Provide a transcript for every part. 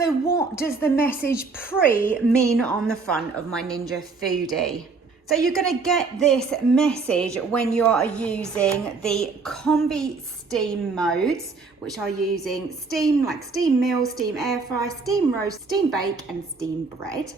So what does the message pre mean on the front of my Ninja Foodi? So you're going to get this message when you are using the combi steam modes, which are using steam, like steam meal, steam air fry, steam roast, steam bake and steam bread.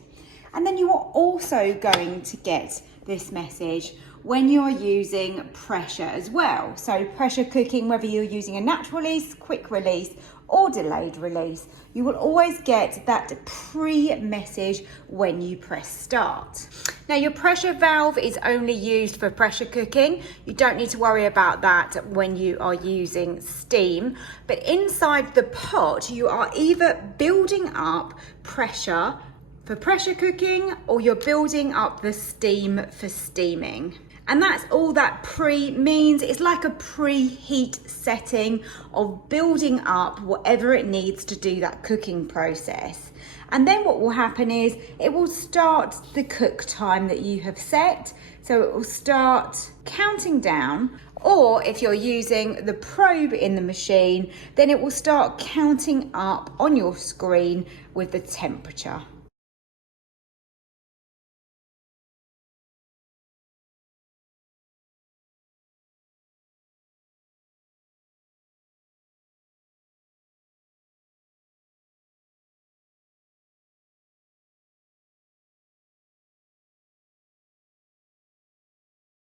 And then you are also going to get this message when you're using pressure as well. So pressure cooking, whether you're using a natural release, quick release or delayed release, you will always get that pre-message when you press start. Now your pressure valve is only used for pressure cooking. You don't need to worry about that when you are using steam. But inside the pot, you are either building up pressure for pressure cooking or you're building up the steam for steaming. And that's all that pre means. It's like a preheat setting of building up whatever it needs to do that cooking process. And then what will happen is it will start the cook time that you have set. So it will start counting down, or if you're using the probe in the machine, then it will start counting up on your screen with the temperature.